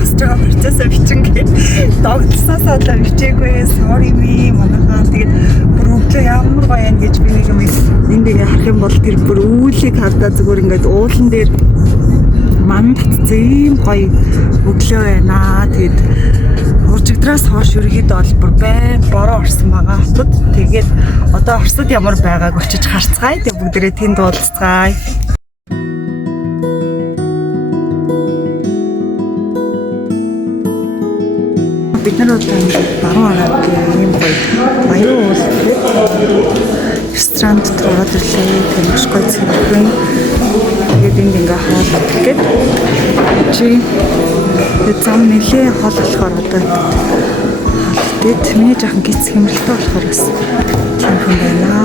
босч байгаа процессоо бичин гээд догтлсаасаа одоо бичээгүй sorry me манайхаа тэгээд бүр өглөө ямар гоё юм гэж би нэг юм энд ингээ харах юм бол тэр бүр үүлийг хардаа зүгээр ингээд уулан дээр мандат зэм гоё өглөө байна. Тэгээд уржигдраас хойш ерөөхдөө бол бүр байн бороо орсон байгаа хотод. Тэгээд одоо Оросд ямар байгааг очиж харцгаая. Тэгээд бүгдээрээ тэнд уулзцгаая. Бид нар одоо баруун хараад ийм гоё баян уул ресторанд ороод ирлээ. Тэмч гоё зэрэг. Тэгээд энд ингээ хоол идгээд чи зам нэлээ хол болохоор одоо тэгээд миний жоохон гиц хэмрэлтэй болохоор бас тийм юм байна.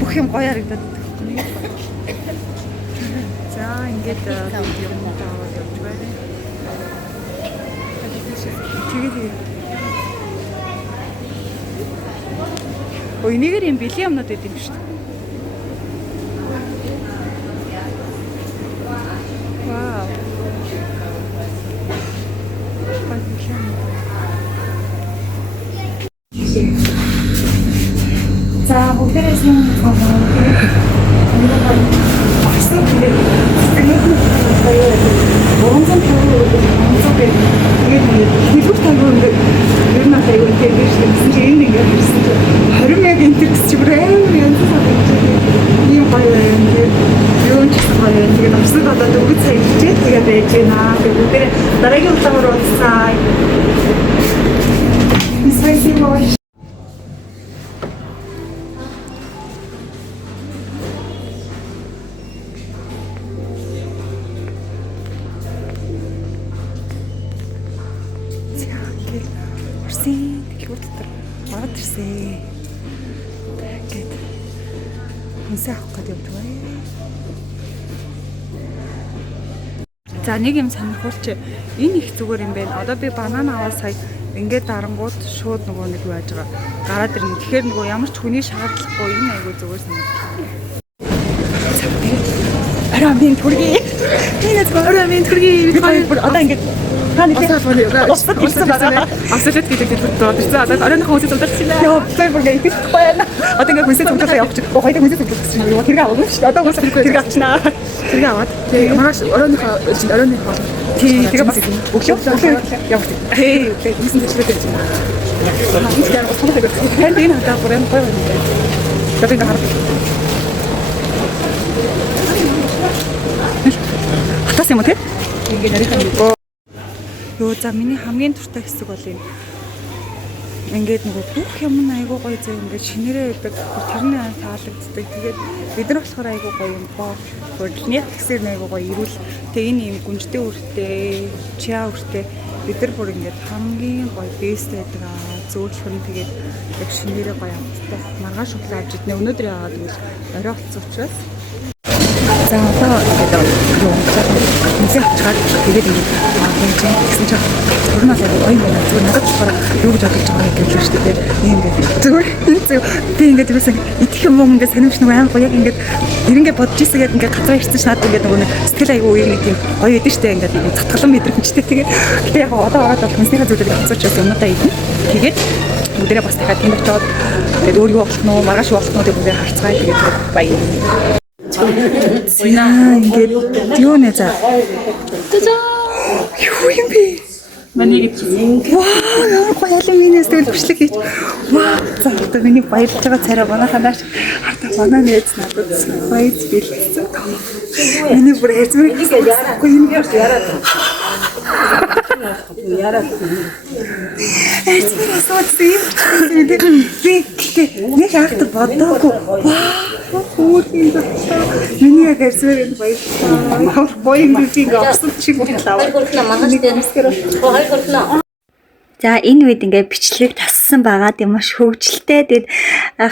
Бүх юм гоё харагдаад байна. За ингээд юм таваад явж байна. Тэгээд ой нэгээр юм бэлэн юмнууд өгд юм шүү дээ. Вау. За бүгдээрээ юм дараагийн удаагаар уулзъя. Спасибо. Орсын дэлгүүр дотор ороод ирсэн. Тэгээд хүнсээ авах гэдэг юм байна. За нэг юм сонирхолч энэ их зүгээр юм байна. Одоо би банан аваад сая ингээд дарангууд шууд нөгөө нэг байж байгаа. Гараад ирнэ. Тэгэхээр нөгөө ямар ч хүний шаардлагагүй энэ айгүй зүгээр санагдав. Арамын түргий. Энэ зөв арамын түргий. Одоо ингээд Осод ирсэн байна. Осод гэдэг дээд дөрөв. Одоо оройнхоо хүнсээ зулдчихлаа. Йоо, тэр бүргээ итгэхгүй байна. Одоо ингээд хүнсээ зулдуулаа явчих. Хоёрын хүнсээ зулдуулчихсан. Юу тэргээ авах шүү дээ. Одоо хүнсээ тэргээ авчнаа. Тэргээ аваад. Тэгээ маргааш оройнхоо тэгээ бас өглөө явах. Тэгээ хүнсээ зулдуулах гэж байна. Энэ яг осод гэдэг. Хэн энэ хатаа бүрэн гоё байна. Тэгээд ингээд харах. Хатаас юм уу те? Ингээд нарийнхан Ёо за миний хамгийн дуртай хэсэг бол юм. Ингээд нөгөө бүх юм айгуу гоё зөө ингээд шинээрээ байдаг. Тэрний таалагддаг. Тэгээд бид нар болохоор айгуу гоё юм боо. Координат гэсээр айгуу гоё ирүүл. Тэгээ энэ юм гүнжтэй үртэй, чиа үртэй бид нар бүр ингээд хамгийн гоё бэст байдаг аа. Зөөлөх нь тэгээд яг шинээрээ гоё амттай. Маргааш өглөө авч иднэ. Өнөөдөр яваад тэгвэл орой болцсон учраас. За одоо ингээд юу Тэгсэн авчгаад тэгээд ингэж гэсэн чинь өрнөөс яг гоё юм байна. Зүгээр надад болохоор юу гэж бодож байгааг гэлээ шүү дээ. Ингээд зүгээр би ингээд юусэн идэх юм уу ингээд сонирмш нэг аим гоё яг ингээд эренгээ бодож ийсгээд ингээд газар ирсэн ч надад ингээд нөгөө сэтгэл аягүй үеийн нэг тийм гоё идэв штэ ингээд затгалан мэдрэмжтэй. Тэгээд гэтээ яг одоо ороод бол хүнсийнхээ зүйлийг хацууч юмудаа идэх. Тэгээд бүгдээ бас дахиад тэнд очиод тэгээд өөр юу болох нь уу маргааш юу болох нь үү бүгдээ харцгаая тэгээд баяа. Ингээд юу нэ за. Юу юм бэ? Маний гэж. Ваа, ямар гоё алюминиум сэтгэл хөдлөг хийж. Ваа, за одоо миний баярлж байгаа царай манайханаас хартаа манай нээз надад баяж бэлдсэн. Миний бүр эзмэр гоё юм яраад. Яраад. Эзмэр асуусан юм. Нэг хахад бодоогүй. Ваа, хүүхдийн дотор миний яг эзмэр баярлсан. Гоё юм би авсан чиг боллоо. За энэ үед ингээд бичлэг тассан байгаа тийм маш хөвгөлтэй. Тэгээд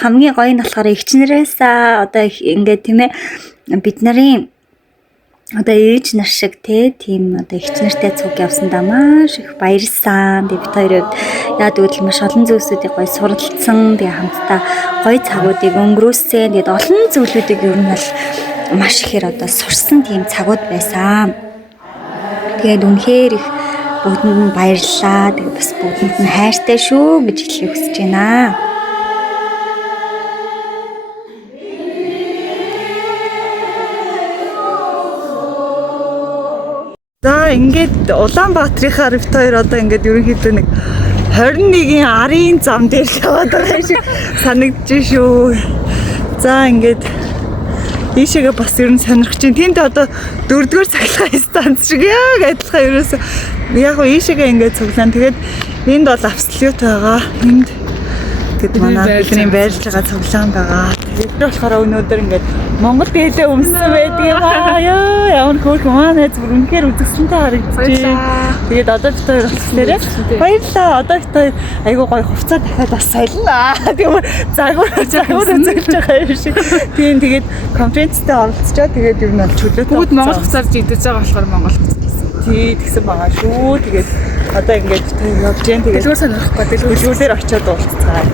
хамгийн гоё нь болохоор эгчнэрээс одоо ингээд тийм ээ бид нарын одоо ээж нар шиг тийм одоо эгчнэртэй цуг явсандаа маш их баярлсан. Тэгээд бид хоёроо яад үйл маш олон зүйлсүүдийг гоё суралцсан. Тэгээд хамтдаа гоё цагуудыг өнгөрөөсөн. Тэгээд олон зүйлүүдийг ер нь бол маш ихээр одоо сурсан тийм цагууд байсан. Тэгээд үнэхээр их бүгдэнд нь баярлалаа. Тэгээд бас бүгдэнд нь хайртай шүү гэж хэлхийг хүсэж байна. За ингээд Улаанбаатарынхаа рефт хоёр одоо ингээд ерөнхийдөө нэг 21-ийн арын зам дээр яваад байгаа шиг санагдаж шүү. За ингээд ийшээгээ бас ер нь сонирхож байна. Тэнд одоо 4-р цахилгаан станц шиг яг адилхан ерөөсөө яг уу ийшээгээ ингээд цуглаан. Тэгээд энд бол абсолют байгаа. Энд гэд манай бидний байрлаж байгаа цуглаан байгаа. Тэгээд болохоор өнөөдөр ингээд Монгол дээлээ өмсөн байдаг юм аа. Ямар хөөрхөн манай зүр үнэхээр үзэсгэлэнтэй харагдчихжээ. Тэгээд одоо бид хоёр болчихлоо. Баярлалаа. Одоо бид хоёр айгуу гоё хувцас дахиад бас солино. Тийм загвар үзүүлж байгаа юм шиг. Тийм тэгээд конференцтэй оролцож тэгээд ер нь бол чөлөөтэй. Бүгд Монгол хувцас идэж байгаа болохоор Монгол хувцас гэсэн. Тий, тэгсэн байгаа шүү. Тэгээд одоо ингээд бид хоёр явж जैन тэгээд дэлгүүр сонирхгүй дэлгүүрээр очиод уулзцгаа.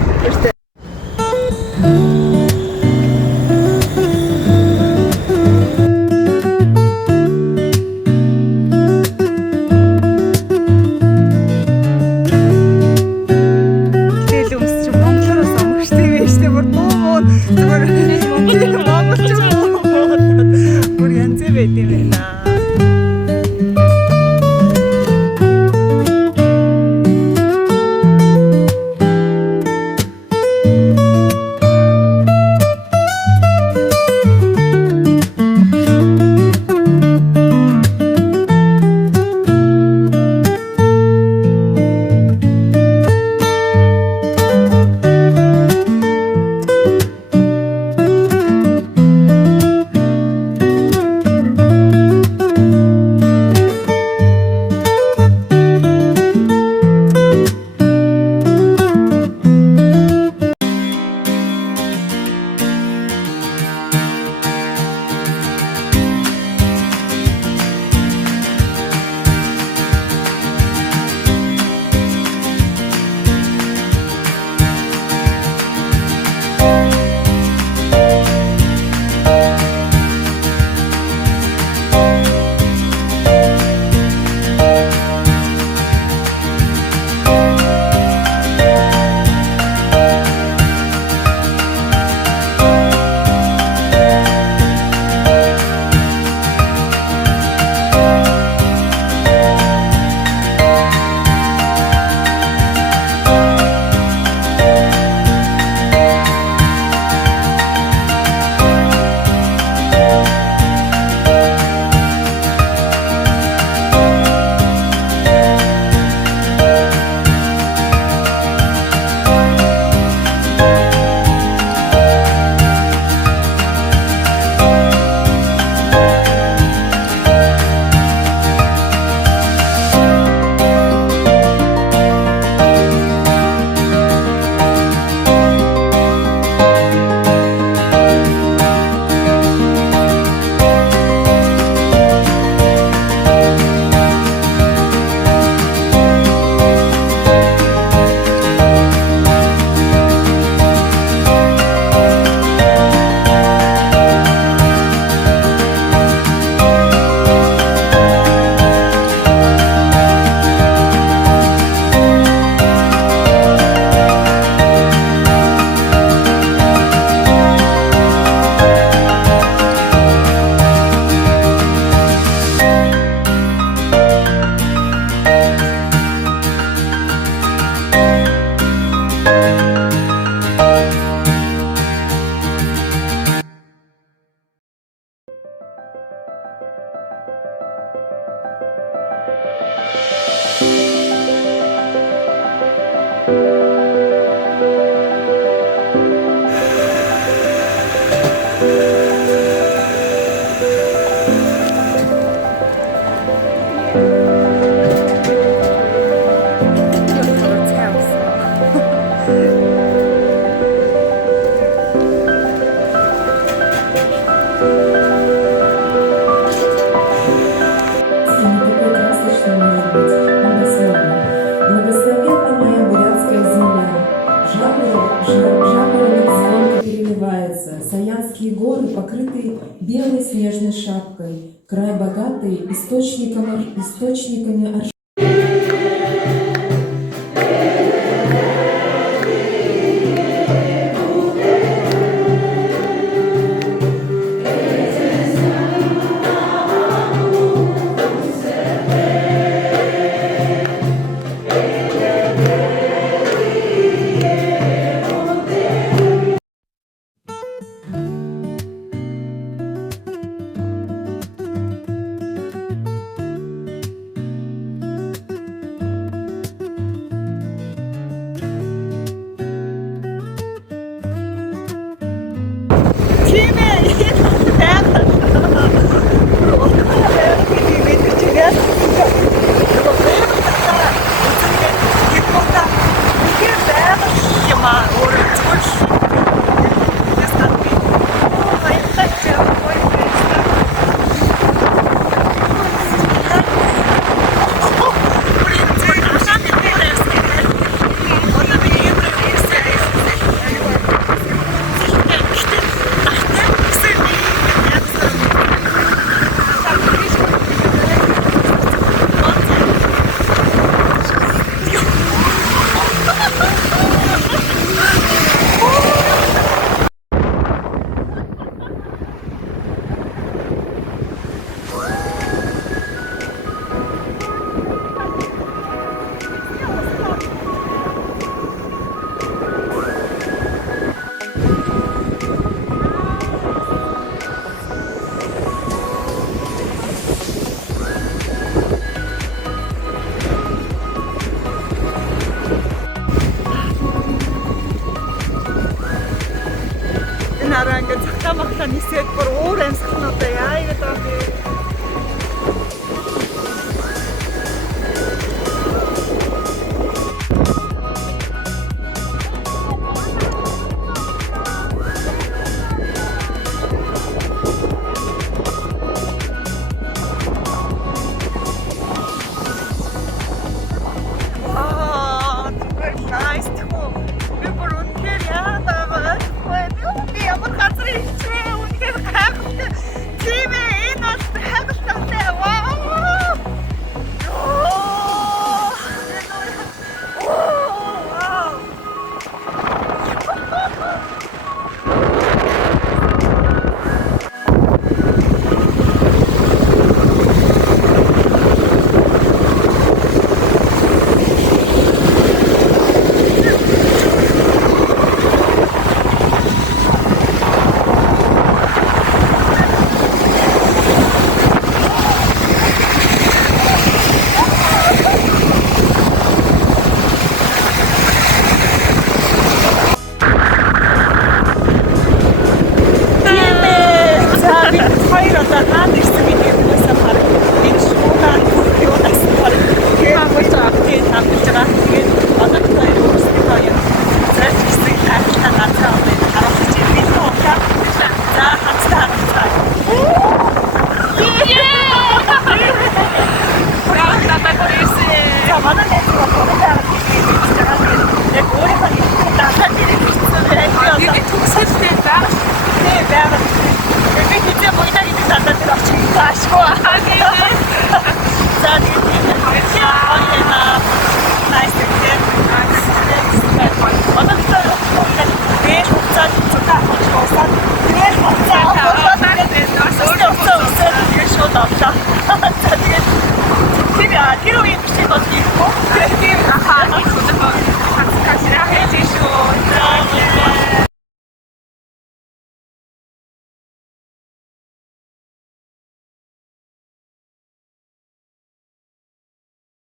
Жаворонок звонко переливается, Саянские горы покрыты белой снежной шапкой, край богатый источниками Нараа ингээд цагтаа махлаа нисээд бүр уур амьсгалнуудаа яа яриад байгаа юм бэ?